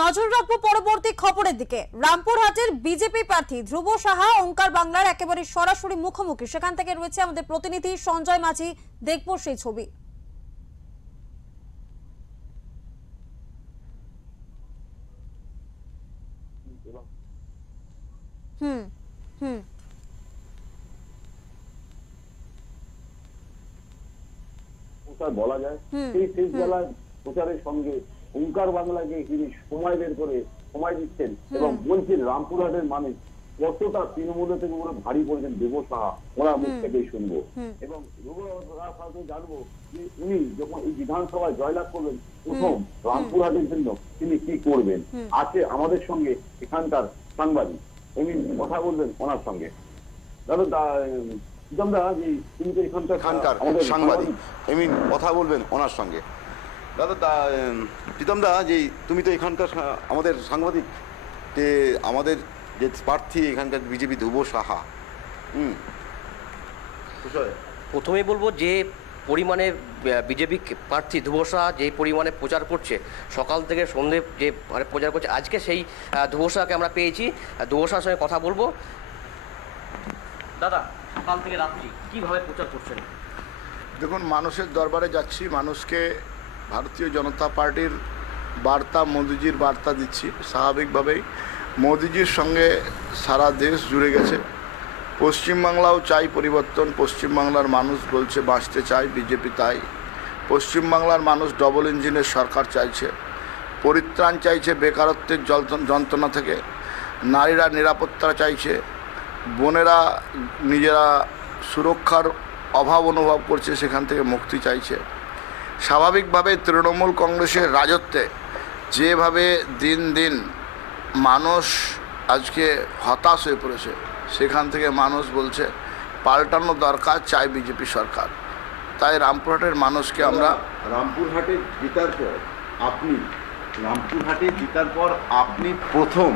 নজর রাখবো পরবর্তী খবরের দিকে। রামপুরহাটের বিজেপি প্রার্থী ধ্রুব সাহা ওঙ্কার বাংলার একেবারে সরাসরি মুখোমুখি, সেখান থেকে রয়েছে আমাদের প্রতিনিধি সঞ্জয় মাঝি। দেখবো সেই ছবি। হুম হুম বলা যায় সেই শেষ বেলায় প্রচারের সঙ্গে ওঙ্কার বাংলাকে তিনি সময় বের করে সময় দিচ্ছেন এবং বলছেন রামপুরহাটের মানুষ কতটা তৃণমূল থেকে পুরো ভারী পড়েছেন দেব সাহা, ওনার মুখ থেকেই শুনবো এবং জানবো যে উনি যখন এই বিধানসভায় জয়লাভ করবেন প্রথম রামপুরহাটের জন্য তিনি কি করবেন। আছে আমাদের সঙ্গে এখানকার সাংবাদিক, উনি কথা বলবেন ওনার সঙ্গে। দাদা তিনি তো এখানকার সাংবাদিক, এমনি কথা বলবেন ওনার সঙ্গে। দাদা প্রীতম দা, যে তুমি তো এখানকার আমাদের সাংবাদিক, যে আমাদের যে প্রার্থী এখানকার বিজেপি ধ্রুব সাহা, প্রথমেই বলবো যে পরিমাণে বিজেপি প্রার্থী ধ্রুব সাহা যে পরিমাণে প্রচার করছে, সকাল থেকে সন্ধ্যে যে প্রচার করছে, আজকে সেই ধ্রুব সাহাকে আমরা পেয়েছি। ধ্রুব সাহার সঙ্গে কথা বলবো। দাদা, সকাল থেকে রাত্রি কীভাবে প্রচার করছেন? দেখুন, মানুষের দরবারে যাচ্ছি, মানুষকে ভারতীয় জনতা পার্টির বার্তা, মোদিজির বার্তা দিচ্ছি। স্বাভাবিকভাবেই মোদিজির সঙ্গে সারা দেশ জুড়ে গেছে। পশ্চিমবাংলাও চাই পরিবর্তন। পশ্চিমবাংলার মানুষ বলছে বাঁচতে চায়, বিজেপি তাই। পশ্চিমবাংলার মানুষ ডবল ইঞ্জিনের সরকার চাইছে, পরিত্রাণ চাইছে বেকারত্বের যন্ত্রণা থেকে, নারীরা নিরাপত্তা চাইছে, বোনেরা নিজেরা সুরক্ষার অভাব অনুভব করছে, সেখান থেকে মুক্তি চাইছে। স্বাভাবিকভাবে তৃণমূল কংগ্রেসের রাজত্বে যেভাবে দিন দিন মানুষ আজকে হতাশ হয়ে পড়েছে, সেখান থেকে মানুষ বলছে পাল্টানো দরকার, চায় বিজেপি সরকার। তাই রামপুরহাটের মানুষকে আমরা রামপুরহাটে জেতার পর আপনি প্রথম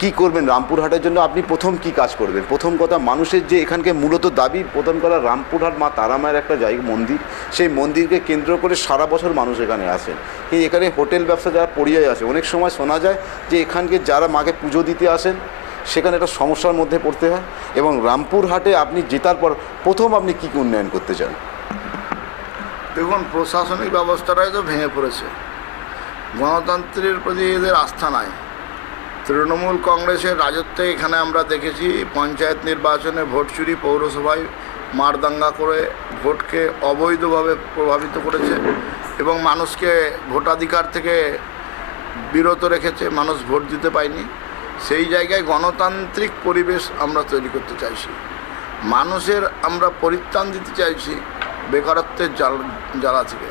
কি করবেন রামপুরহাটের জন্য? আপনি প্রথম কি কাজ করবেন? প্রথম কথা, মানুষের যে এখানকে মূলত দাবি, প্রথম কথা রামপুরহাট মা তারামায়ের একটা জায়গা, মন্দির, সেই মন্দিরকে কেন্দ্র করে সারা বছর মানুষ এখানে আসেন। এই এখানে হোটেল ব্যবসা যারা পড়িয়ে আসে, অনেক সময় শোনা যায় যে এখানকে যারা মাকে পুজো দিতে আসেন সেখানে একটা সমস্যার মধ্যে পড়তে হয়। এবং রামপুরহাটে আপনি জেতার পর প্রথম আপনি কী উন্নয়ন করতে চান? দেখুন, প্রশাসনিক ব্যবস্থাটাই তো ভেঙে পড়েছে, গণতন্ত্রের প্রতি এদের আস্থা নাই। তৃণমূল কংগ্রেসের রাজত্বে এখানে আমরা দেখেছি পঞ্চায়েত নির্বাচনে ভোট চুরি, পৌরসভায় মারদাঙ্গা করে ভোটকে অবৈধভাবে প্রভাবিত করেছে এবং মানুষকে ভোটাধিকার থেকে বিরত রেখেছে, মানুষ ভোট দিতে পায়নি। সেই জায়গায় গণতান্ত্রিক পরিবেশ আমরা তৈরি করতে চাইছি, মানুষের আমরা পরিত্রাণ দিতে চাইছি বেকারত্বের জ্বালা থেকে।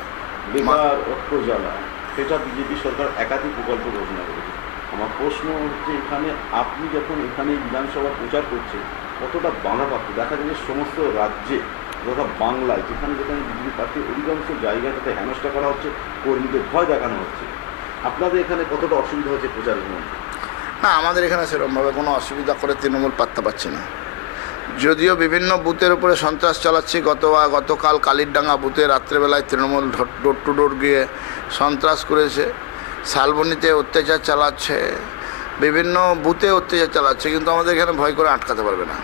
বেকারত্ব জ্বালা, সেটা বিজেপি সরকার একাধিক প্রকল্প ঘোষণা করেছে। আমার প্রশ্ন হচ্ছে, এখানে আপনি যখন এখানে বিধানসভা প্রচার করছেন কতটা বাধাপ্রাপ্ত দেখা যায়? যে সমস্ত রাজ্যে তথা বাংলায় যেখানে যেখানে বিজেপি প্রার্থী অধিকাংশ জায়গাটাতে হেনস্থা করা হচ্ছে, কর্মীদের ভয় দেখানো হচ্ছে, আপনাদের এখানে কতটা অসুবিধা হচ্ছে প্রচারের মধ্যে? না, আমাদের এখানে সেরকমভাবে কোনো অসুবিধা করে তৃণমূল পাত্তা পাচ্ছে না। যদিও বিভিন্ন বুথের উপরে সন্ত্রাস চালাচ্ছে, গতকাল কালিরডাঙ্গা বুথে রাত্রেবেলায় তৃণমূল ডোর টু ডোর গিয়ে সন্ত্রাস করেছে, শালবনীতে অত্যাচার চালাচ্ছে, বিভিন্ন বুথে অত্যাচার চালাচ্ছে, কিন্তু আমাদের এখানে ভয় করে আটকাতে পারবে না।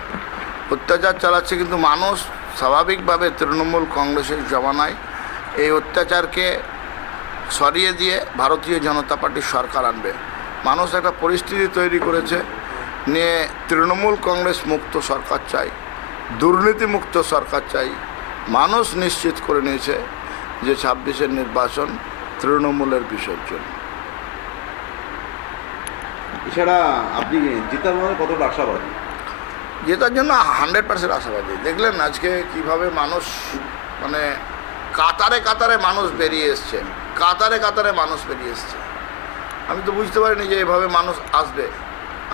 অত্যাচার চালাচ্ছে, কিন্তু মানুষ স্বাভাবিকভাবে তৃণমূল কংগ্রেসের জমানায় এই অত্যাচারকে সরিয়ে দিয়ে ভারতীয় জনতা পার্টির সরকার আনবে। মানুষ একটা পরিস্থিতি তৈরি করেছে, নিয়ে তৃণমূল কংগ্রেস মুক্ত সরকার চাই, দুর্নীতিমুক্ত সরকার চাই। মানুষ নিশ্চিত করে নিয়েছে যে 26-এর নির্বাচন তৃণমূলের বিসর্জন। এছাড়া আপনি জেতার মানে কতটা আশাবাদী? জেতার জন্য 100% আশাবাদী। দেখলেন আজকে কিভাবে মানুষ, মানে কাতারে কাতারে মানুষ বেরিয়ে এসছে, আমি তো বুঝতে পারিনি যে এভাবে মানুষ আসবে,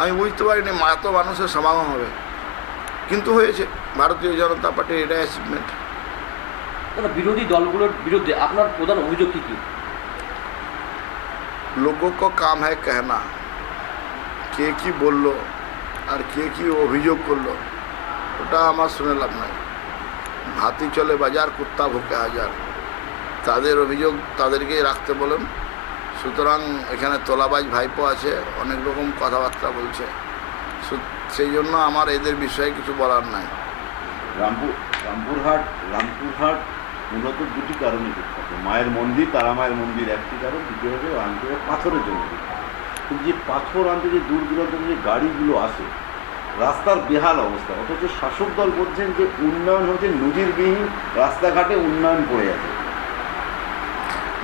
আমি বুঝতে পারিনি এত মানুষের সমাগম হবে, কিন্তু হয়েছে। ভারতীয় জনতা পার্টির এটাই অ্যাচিভমেন্ট। বিরোধী দলগুলোর বিরুদ্ধে আপনার প্রধান অভিযোগ কী কী? लोगों को काम है कहना, কে কি বললো আর কে কি অভিযোগ করলো ওটা আমার শুনে লাভ নাই। হাতি চলে বাজার, কুত্তা ভুকে হাজার। তাদের অভিযোগ তাদেরকেই রাখতে বলেন, সুতরাং এখানে তোলাবাজ ভাইপো আছে, অনেক রকম কথাবার্তা বলছে, সেই জন্য আমার এদের বিষয়ে কিছু বলার নাই। রামপুরহাট মূলত দুটি কারণে বিখ্যাত। মায়ের মন্দির, তারা মায়ের মন্দির একটি কারণ, দ্বিতীয় হচ্ছে রামপুরহাট পাথরের জন্য বিখ্যাত। কিন্তু যে পাথর আনতে যে দূর দূরান্ত যে গাড়িগুলো আসে, রাস্তার বেহাল অবস্থা, অথচ শাসক দল বলছেন যে উন্নয়ন হচ্ছে নজিরবিহীন, রাস্তাঘাটে উন্নয়ন পড়ে আছে।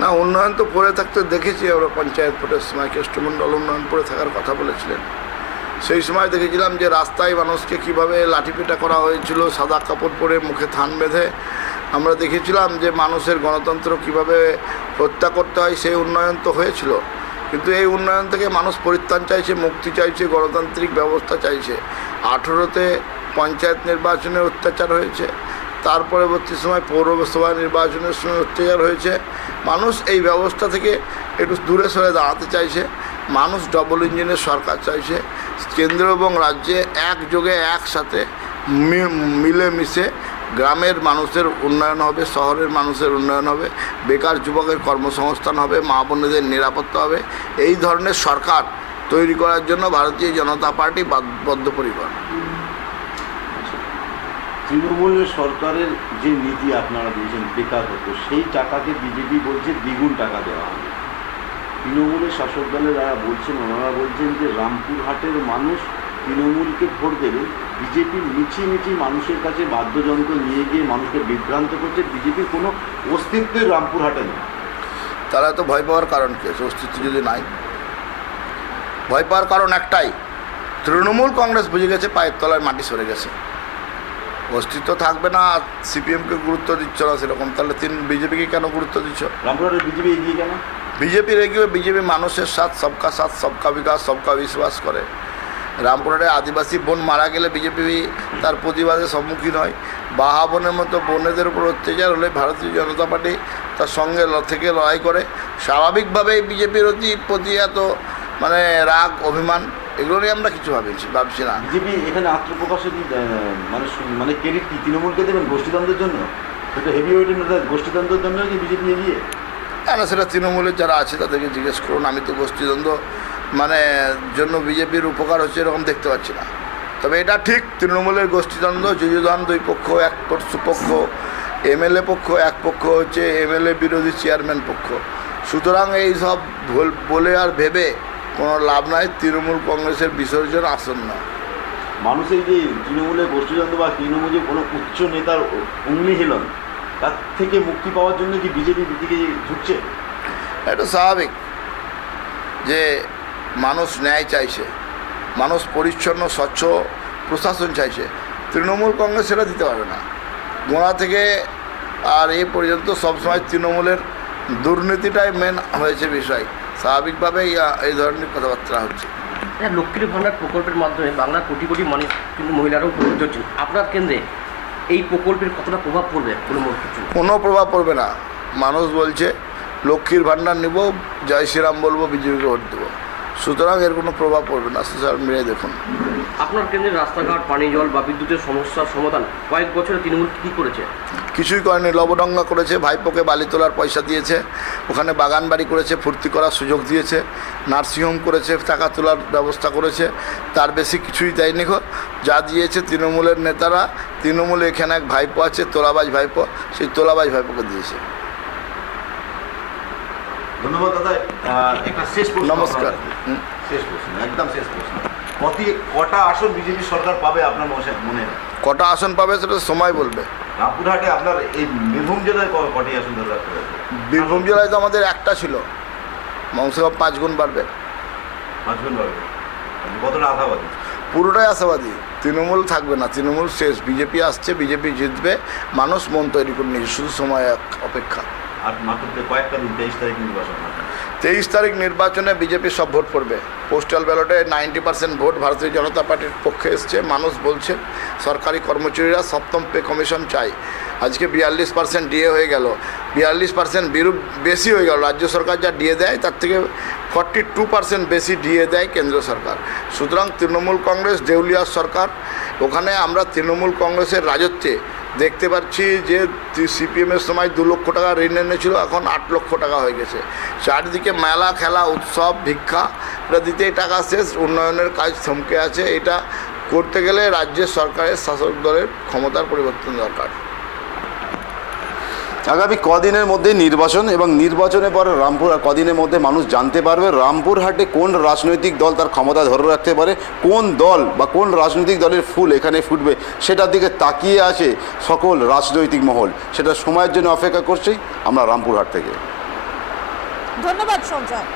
না, উন্নয়ন তো পড়ে থাকতে দেখেছি আমরা। পঞ্চায়েত ভোটের সময় কেষ্টমণ্ডল উন্নয়ন পড়ে থাকার কথা বলেছিলেন। সেই সময় দেখেছিলাম যে রাস্তায় মানুষকে কিভাবে লাঠিপেটা করা হয়েছিল, সাদা কাপড় পরে মুখে থান বেঁধে। আমরা দেখেছিলাম যে মানুষের গণতন্ত্র কিভাবে হত্যা করতে হয়, সেই উন্নয়ন তো হয়েছিল। কিন্তু এই উন্নয়ন থেকে মানুষ পরিত্রাণ চাইছে, মুক্তি চাইছে, গণতান্ত্রিক ব্যবস্থা চাইছে। 18তে পঞ্চায়েত নির্বাচনে অত্যাচার হয়েছে, তার পরবর্তী সময় পৌরসভা নির্বাচনের সময় অত্যাচার হয়েছে। মানুষ এই ব্যবস্থা থেকে একটু দূরে সরে দাঁড়াতে চাইছে। মানুষ ডবল ইঞ্জিনের সরকার চাইছে। কেন্দ্র এবং রাজ্যে একযোগে একসাথে মিলেমিশে গ্রামের মানুষের উন্নয়ন হবে, শহরের মানুষের উন্নয়ন হবে, বেকার যুবকের কর্মসংস্থান হবে, মা বোনেদের নিরাপত্তা হবে। এই ধরনের সরকার তৈরি করার জন্য ভারতীয় জনতা পার্টি বদ্ধপরিকর। তৃণমূলের সরকারের যে নীতি আপনারা দিয়েছেন বেকারত্ব, সেই টাকাকে বিজেপি বলছে দ্বিগুণ টাকা দেওয়া হবে। তৃণমূলের শাসক দলের যারা বলছেন, ওনারা বলছেন যে রামপুরহাটের মানুষ তৃণমূলকে ভোট দেবে। বিজেপি মিছি মানুষের কাছে বাদ্যযন্ত্র নিয়ে গিয়ে মানুষকে বিভ্রান্ত করছে। বিজেপির কোনো অস্তিত্বই রামপুরহাটে নেই। তারা তো ভয় পাওয়ার কারণ কি আছে? অস্তিত্ব যদি নাই, ভয় পাওয়ার কারণ একটাই, তৃণমূল কংগ্রেস বুঝে গেছে পায়ের তলায় মাটি সরে গেছে, অস্তিত্ব থাকবে না। সিপিএমকে গুরুত্ব দিচ্ছ না সেরকম, তাহলে বিজেপিকে কেন গুরুত্ব দিচ্ছ? রামপুরহাটে বিজেপি এগিয়ে কেন? বিজেপির এগিয়ে, বিজেপি মানুষের সাথ সবকা বিকাশ সবকা বিশ্বাস করে। রামপুরহাটে আদিবাসী বোন মারা গেলে বিজেপি তার প্রতিবাদের সম্মুখীন হয়। বাহা বোনের মতো বোনেদের উপর অত্যাচার হলে ভারতীয় জনতা পার্টি তার সঙ্গে থেকে লড়াই করে। স্বাভাবিকভাবেই বিজেপির প্রতি এত রাগ অভিমান, এগুলো নিয়ে আমরা কিছু ভাবছি না। বিজেপি এখানে আত্মপ্রকাশে কি ক্রেডিট কি তৃণমূলকে দেবেন গোষ্ঠীতন্ত্রের জন্য? সেটা হেভি ওয়েটের নেতা গোষ্ঠীতন্ত্রের জন্য কি বিজেপি এগিয়ে? না, সেটা তৃণমূলের যারা আছে তাদেরকে জিজ্ঞেস করুন। আমি তো গোষ্ঠীদ্বন্দ্ব জন্য বিজেপির উপকার হচ্ছে এরকম দেখতে পাচ্ছি না। তবে এটা ঠিক, তৃণমূলের গোষ্ঠীদ্বন্দ্ব, যুযুধান দুই পক্ষ, এক পক্ষ এমএলএ পক্ষ, এক পক্ষ হচ্ছে এমএলএ বিরোধী চেয়ারম্যান পক্ষ। সুতরাং এই সব বলে আর ভেবে কোনো লাভ নাই। তৃণমূল কংগ্রেসের বিসর্জন আসন্ন। মানুষের যে তৃণমূলের গোষ্ঠীদ্বন্দ্ব বা তৃণমূলের কোনো উচ্চ নেতার অগ্নি হেলন, তার থেকে মুক্তি পাওয়ার জন্য কি বিজেপি দিকে ঝুঁকছে? এটা স্বাভাবিক যে মানুষ ন্যায় চাইছে, মানুষ পরিচ্ছন্ন স্বচ্ছ প্রশাসন চাইছে। তৃণমূল কংগ্রেস সেটা দিতে পারবে না। গোড়া থেকে আর এই পর্যন্ত সবসময় তৃণমূলের দুর্নীতিটাই মেন হয়েছে বিষয়। স্বাভাবিকভাবেই এই ধরনের কথাবার্তা হচ্ছে। লক্ষ্মীর ভাণ্ডার প্রকল্পের মাধ্যমে বাংলার কোটি কোটি মানুষ কিন্তু মহিলারাও উপকৃত হচ্ছেন। আপনার কেন্দ্রে এই প্রকল্পের কতটা প্রভাব পড়বে? কোনো প্রভাব পড়বে না। মানুষ বলছে লক্ষ্মীর ভাণ্ডার নেব, জয় শ্রীরাম বলবো, বিজেপিকে ভোট দেবো। সুতরাং এর কোনো প্রভাব পড়বে না। সোশ্যাল মিডিয়ায় দেখুন। আপনার কেন্দ্রে রাস্তাঘাট, পানি, জল বা বিদ্যুতের সমস্যার সমাধান কয়েক বছরে তৃণমূল কী করেছে? কিছুই করেনি। লবডঙ্গা করেছে, ভাইপোকে বালি তোলার পয়সা দিয়েছে, ওখানে বাগান বাড়ি করেছে, ফুর্তি করার সুযোগ দিয়েছে, নার্সিংহোম করেছে, টাকা তোলার ব্যবস্থা করেছে। তার বেশি কিছুই দেয়নি। যা দিয়েছে তৃণমূলের নেতারা, তৃণমূলে এখানে এক ভাইপো আছে তোলাবাজ ভাইপো, সেই তোলাবাজ ভাইপোকে দিয়েছে। ধন্যবাদ দাদা। একটা শেষ প্রশ্ন। নমস্কার। শেষ প্রশ্ন, একদম শেষ প্রশ্ন। কটা আসন বিজেপি সরকার পাবে আপনার মনে? কটা আসন পাবে সেটা সময় বলবে। রামপুরহাটে আপনার এই বীরভূম জেলায় কটি আসন দরকার? বীরভূম জেলায় তো আমাদের একটা ছিল, কমসে কম 5 গুণ বাড়বে। 5 গুণ বাড়বে। কতটা আশাবাদী? পুরোটাই আশাবাদী। তৃণমূল থাকবে না, তৃণমূল শেষ। বিজেপি আসছে, বিজেপি জিতবে, মানুষ মন তৈরি করে নিয়েছে, শুধু সময় অপেক্ষা। আর মাত্র কয়েকটা দিন, 23 তারিখ নির্বাচন। 23 তারিখ নির্বাচনে বিজেপি সব ভোট পড়বে। পোস্টাল ব্যালটে 90% ভোট ভারতীয় জনতা পার্টির পক্ষে এসছে। মানুষ বলছে সরকারি কর্মচারীরা 7ম পে কমিশন চাই। আজকে 42% ডিএ হয়ে গেল, 42% বেশি হয়ে গেল। রাজ্য সরকার যা ডিএ দেয় তার থেকে 42% বেশি ডিএ দেয় কেন্দ্র সরকার। সুতরাং তৃণমূল কংগ্রেস দেউলিয়া সরকার, ওখানে আমরা তৃণমূল কংগ্রেসের রাজত্বে দেখতে পাচ্ছি যে সিপিএমের সময় 2 লক্ষ টাকা ঋণ এনেছিল, এখন 8 লক্ষ টাকা হয়ে গেছে। চারিদিকে মেলা খেলা উৎসব ভিক্ষা, এটা দিতেই টাকা শেষ, উন্নয়নের কাজ থমকে আছে। এটা করতে গেলে রাজ্যের সরকারের শাসক দলের ক্ষমতার পরিবর্তন দরকার। আগামী কদিনের মধ্যে নির্বাচন, এবং নির্বাচনের পর কদিনের মধ্যে মানুষ জানতে পারবে রামপুরহাটে কোন রাজনৈতিক দল তার ক্ষমতা ধরে রাখতে পারে, কোন দল বা কোন রাজনৈতিক দলের ফুল এখানে ফুটবে, সেটার দিকে তাকিয়ে আছে সকল রাজনৈতিক মহল। সেটা সময়ের জন্য অপেক্ষা করছেই আমরা রামপুরহাট থেকে। ধন্যবাদ সঞ্জয়।